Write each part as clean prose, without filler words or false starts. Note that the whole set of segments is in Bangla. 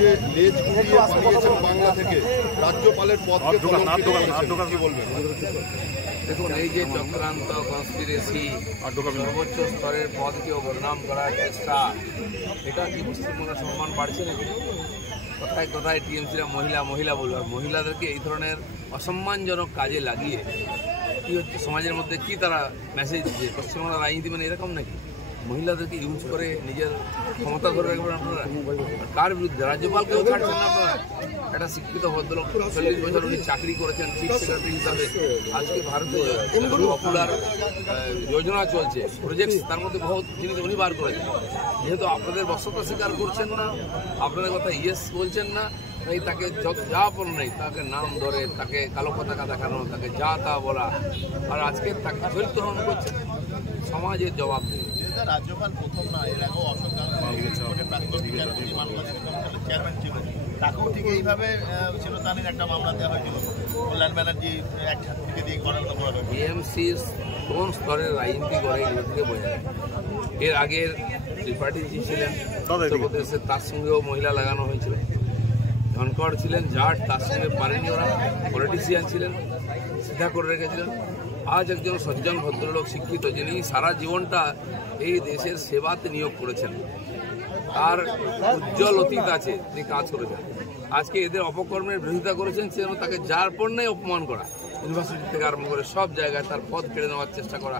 যে লেজ ঘুরিয়ে পালিয়েছেন বাংলা থেকে রাজ্যপালের পদকে কি বলবেন? দেখুন, এই যে চক্রান্ত, কনস্পিরেসি, সর্বোচ্চ স্তরের পদকে বদনাম করার চেষ্টা, এটা কি পশ্চিমবঙ্গের সম্মান বাড়ছে নাকি? কোথায় কোথায় টিএমসিরা মহিলা মহিলা বলবে, আর মহিলাদেরকে এই ধরনের অসম্মানজনক কাজে লাগিয়ে কি হচ্ছে সমাজের মধ্যে, কি তারা মেসেজ দিচ্ছে? পশ্চিমবঙ্গের রাজনীতি মানে এরকম নাকি? মহিলাদেরকে ইউজ করে নিজের ক্ষমতা ধরে রাখবেন আপনারা? কার বিরুদ্ধে? রাজ্যপালকেও ছাড়ছেন না আপনারা। একটা শিক্ষিত ভদ্রলোক, 40 বছর উনি চাকরি করেছেন চিফ সেক্রেটারি হিসাবে। আজকে ভারতে পপুলার যোজনা চলছে, প্রজেক্ট, তার মধ্যে বহুত জিনিস উনি বার করেছেন। যেহেতু আপনাদের বশ্যতা স্বীকার করছেন না, আপনাদের কথা ইয়েস বলছেন না, তাই তাকে যা বল নেই তাকে নাম ধরে, তাকে কালো পতাকা দেখানো, তাকে যা তা বলা, আর আজকে তাকে চরিত্র হরণ করছেন। সমাজের জবাব নেই। রাজ্যপাল প্রথম না, এর আগেও অশোক চেয়ারম্যান ছিল, তাকেও ঠিক এইভাবে চিরতানের একটা মামলা দেওয়া হয়েছিল। কল্যাণ ব্যানার্জি এক ছাত্রীকে দিয়ে করা হয়েছিল। টিএমসির কোন স্তরের রাজনীতি করে এগুলোকে বোঝা যায়। এর আগের ত্রিপাঠী জি ছিলেন উত্তরপ্রদেশে, তার সঙ্গেও মহিলা লাগানো হয়েছিল। ধনকড় ছিলেন জাট, তার সঙ্গে পারেনি ওরা, পলিটিশিয়ান ছিলেন, সিধা করে রেখেছিলেন। আজ একজন সজ্জন ভদ্রলোক, শিক্ষিত, যিনি সারা জীবনটা এই দেশের সেবাতে নিয়োগ করেছেন, তার উজ্জ্বল অতীত আছে, তিনি কাজ করেছেন। আজকে এদের অপকর্মের বিরোধিতা করেছেন, সেজন্য তাকে যার পণ্যে অপমান করা, ইউনিভার্সিটি থেকে আরম্ভ করে সব জায়গায় তার পদ কেড়ে নেওয়ার চেষ্টা করা।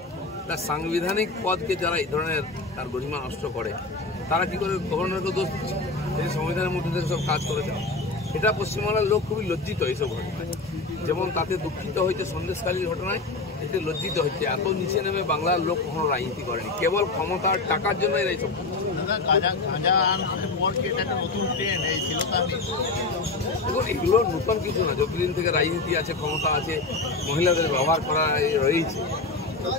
তার সাংবিধানিক পদকে যারা এই ধরনের তার গরিমা নষ্ট করে, তারা কি করে গভর্নরকে দোষ দিচ্ছে? এই সংবিধানের মধ্যে থেকে সব কাজ করেছেন। এটা পশ্চিমবাংলার লোক খুবই লজ্জিত এইসব ঘটনায়। যেমন তাতে দুঃখিত হয়েছে সন্দেশখালীর ঘটনায়, এতে লজ্জিত হচ্ছে। এত নিচে নেমে বাংলার লোক কখনো রাজনীতি করেনি, কেবল ক্ষমতা আর টাকার জন্য এরা এইসব। দেখুন, এগুলো নতুন কিছু না, যতদিন থেকে রাজনীতি আছে, ক্ষমতা আছে, মহিলাদের ব্যবহার করা রয়েছে।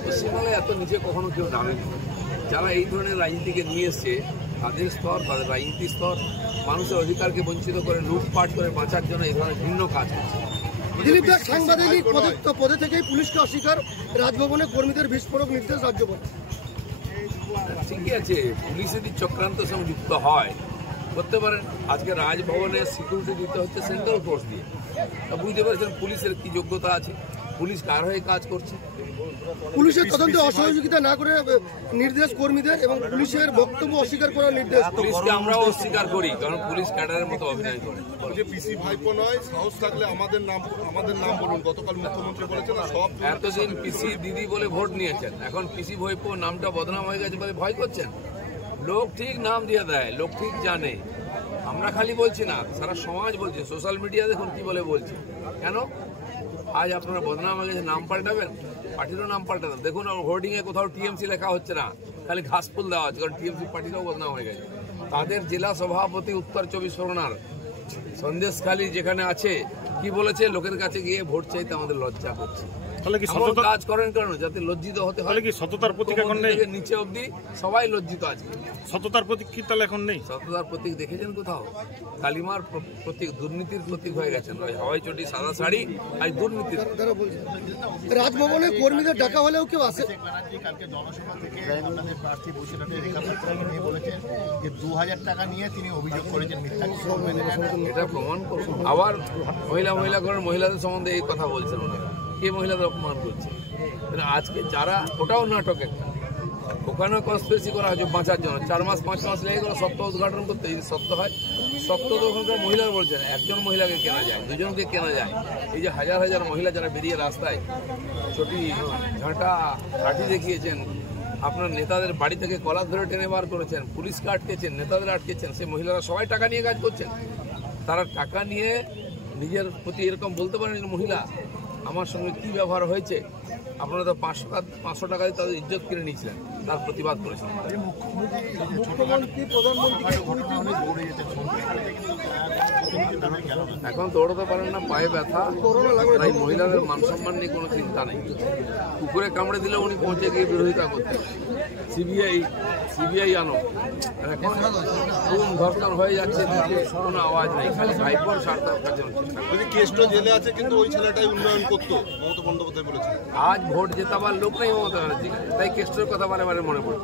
পশ্চিমবাংলায় এত নিচে কখনো কেউ নামেনি। যারা এই ধরনের রাজনীতিকে নিয়ে এসছে, তাদের স্তর, তাদের রাজনীতির স্তর মানুষের অধিকারকে বঞ্চিত করে, লুটপাট করে বাঁচার জন্য এই ধরনের ভিন্ন কাজ করছে। দিলীপ দাস, সাংবাদিক পদে থেকেই পুলিশকে অস্বীকার, রাজভবনে কর্মীদের বিস্ফোরক নির্দেশ রাজ্যপাল। ঠিকই আছে, পুলিশ যদি চক্রান্তের সঙ্গে যুক্ত হয় করতে পারেন। আজকে রাজভবনে সিকিউরিটি দিতে হচ্ছে সেন্ট্রাল ফোর্স দিয়ে। বুঝতে পারছেন পুলিশের কি যোগ্যতা আছে, পুলিশ কার হয়ে কাজ করছে। পুলিশের তদন্তে অসহযোগিতা না করে নির্দেশ কর্মীদের, এবং পুলিশের বক্তব্য অস্বীকার করার নির্দেশ। পুলিশকে আমরাও অস্বীকার করি, কারণ পুলিশ ক্যাডারের মতো অভিনয় করে। পিসি ভাইপো নয়, সাহস থাকলে আমাদের নাম বলুন। গতকাল মুখ্যমন্ত্রী বলেছেন সব, এতদিন পিসি দিদি বলে ভোট নিয়েছেন, এখন পিসি ভাইপো নামটা বদনাম হয়ে গেছে বলে ভয় করছেন। লোক ঠিক নাম দিয়ে দেয়, লোক ঠিক জানে। আমরা খালি বলছি না, সারা সমাজ বলছে, সোশ্যাল মিডিয়া দেখুন কি বলে বলছে। কেন আজ আপনারা বদনাম হয়ে গেছে, নাম পাল্টাবেন? পার্টিরও নাম পাল্টাবেন। দেখুন হোর্ডিংয়ে কোথাও টিএমসি লেখা হচ্ছে না, খালি ঘাসফুল দেওয়া হচ্ছে, কারণ টিএমসি পার্টিটাও বদনাম হয়ে গেছে। তাদের জেলা সভাপতি উত্তর 24 পরগনার সন্দেশখালী যেখানে আছে, কি বলেছে? লোকের কাছে গিয়ে ভোট চাইতে আমাদের লজ্জা করছে। কাজ করেন কারণ যাতে লজ্জিত হতে হয়। কি সততার প্রতীক এখন নেই? নিচে অবধি সবাই লজ্জিত আছে। সততার প্রতীক কি তাহলে এখন নেই? সততার প্রতীক দেখেছেন কোথাও? কালিমার প্রতীক, দুর্নীতির প্রতীক হয়ে গেছেন। হাওয়াই চটি, সাদা শাড়ি, আর দুর্নীতির। রাজভবনে কর্মীদের ডাকা হলেও কেউ আসে। কালকে জনসভা থেকে আপনাদের প্রার্থী বসিরহাটের রেখা পাত্রকে নিয়ে বলেছেন যে 2000 টাকা নিয়ে তিনি অভিযোগ করেছেন মিথ্যা। এটা প্রমাণ করুন। আবার মহিলা করেন, মহিলাদের সম্বন্ধে এই কথা বলছেন ওনারা। কে মহিলাদের অপমান করছে? আজকে যারা, ওটাও নাটক একটা, ওখানেও কনস্পিরেসি করা হয়েছে বাঁচার জন্য। 4 মাস 5 মাস লেগে গেল সপ্তাহ উদ্ঘাটন করতে। যদি সত্য হয়, সত্য তো ওখানকার মহিলারা বলছেন একজন মহিলাকে কেনা যায়, দুজনকে কেনা যায়। এই যে হাজার হাজার মহিলা যারা বেরিয়ে রাস্তায় চটি, ঝাঁটা, লাঠি দেখিয়েছেন, আপনার নেতাদের বাড়ি থেকে কলার ধরে টেনে বার করেছেন, পুলিশকে আটকেছেন, নেতাদের আটকেছেন, সেই মহিলারা সবাই টাকা নিয়ে কাজ করছেন। তারা টাকা নিয়ে নিজের প্রতি এরকম বলতে পারেন, মহিলা আমার সঙ্গে কি ব্যবহার হয়েছে, আপনারা তো 500 টাকা দিয়ে তাদের ইজ্জত কিনে নিয়েছিলেন, তার প্রতিবাদ করেছিলেন। মুখ্যমন্ত্রী, প্রধানমন্ত্রী এখন দৌড়াতে পারেন না, পায়ে ব্যথা, তাই মহিলাদের মান সম্মান নিয়ে কোনো চিন্তা নেই। কুকুরে কামড়ে দিলে উনি পৌঁছে গিয়ে বিরোধিতা করতেন। সিবিআই আনো, এখন খুন ধর্ষণ হয়ে যাচ্ছে, কোনো আওয়াজ নেই, খালি ভাইপোর স্বার্থ রক্ষার জন্য চেষ্টা। কেষ্ট জেলে আছে, কিন্তু ওই ছেলেটাই উন্নয়ন করতো, মমতা বন্দ্যোপাধ্যায় বলেছে। আজ ভোট জেতাবার লোক নেই মমতা ব্যানার্জি, তাই কেষ্টর কথা বারে বারে মনে পড়ে।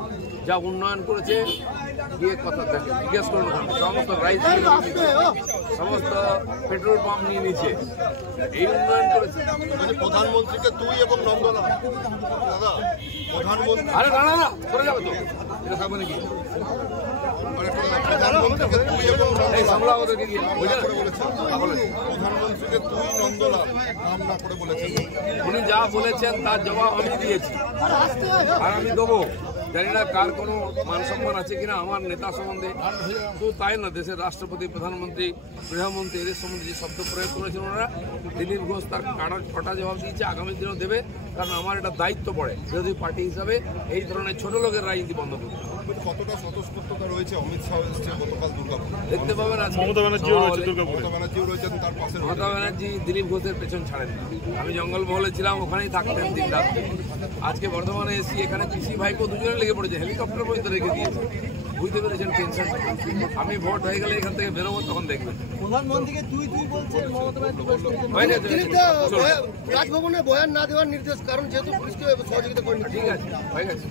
যা উন্নয়ন করেছে গিয়ে কথা থাকে জিজ্ঞেস করুন সমস্ত রাইস সমস্ত পেট্রোল পাম্প নিয়ে নিচ্ছে এই উন্নয়ন করেছে। মানে প্রধানমন্ত্রীকে তুই এবং নন্দলাল দাদা প্রধানমন্ত্রী আরে দাঁড়া না করে যাবে তো এটা থাকবে নাকি প্রধানমন্ত্রীকে তুই এবং এই সামলা ওদেরকে গিয়ে বুঝলেন প্রধানমন্ত্রীকে তুই নন্দলাল নাম না করে বলেছেন। উনি যা বলেছেন তার জবাব আমি দিয়েছি আর আমি দেবো। জানি না কার কোনো মান সম্মান আছে কিনা আমার নেতা সম্বন্ধে, তো তাই না দেশের রাষ্ট্রপতি, প্রধানমন্ত্রী, গৃহমন্ত্রী এদের সম্বন্ধে যে শব্দ প্রয়োগ করেছেন ওনারা, দিলীপ ঘোষ তার কটা জবাব দিয়েছে, আগামী দিনেও দেবে। কারণ আমার এটা দায়িত্ব পড়ে বিরোধী পার্টি হিসাবে এই ধরনের ছোট লোকের রাজনীতি বন্ধ করতে। কতটা স্বতঃস্ফূর্ততা রয়েছে? অমিত শাহ এসছে গতকাল দুর্গাপুর, দেখতে পাবেন আজকে মমতা ব্যানার্জিও রয়েছে দুর্গাপুরে। মমতা ব্যানার্জিও রয়েছেন তার পাশে। মমতা ব্যানার্জি দিলীপ ঘোষের পেছন ছাড়েন না। আমি জঙ্গলমহলে ছিলাম, ওখানেই থাকতেন দিন রাত। আজকে বর্ধমানে এসি, এখানে পিসি ভাইপো দুজনে লেগে পড়েছে, হেলিকপ্টার পর্যন্ত রেখে দিয়েছে। বুঝতে পেরেছেন টেনশন। আমি ভোট হয়ে গেলে এখান থেকে বেরোবো, তখন দেখবেন। প্রধানমন্ত্রীকে তুই বলছেন, মমতা হয়ে গেছে, রাজভবনে বয়ান না দেওয়ার নির্দেশ, কারণ যেহেতু পুলিশকে সহযোগিতা করেনি। ঠিক আছে, হয়ে গেছে।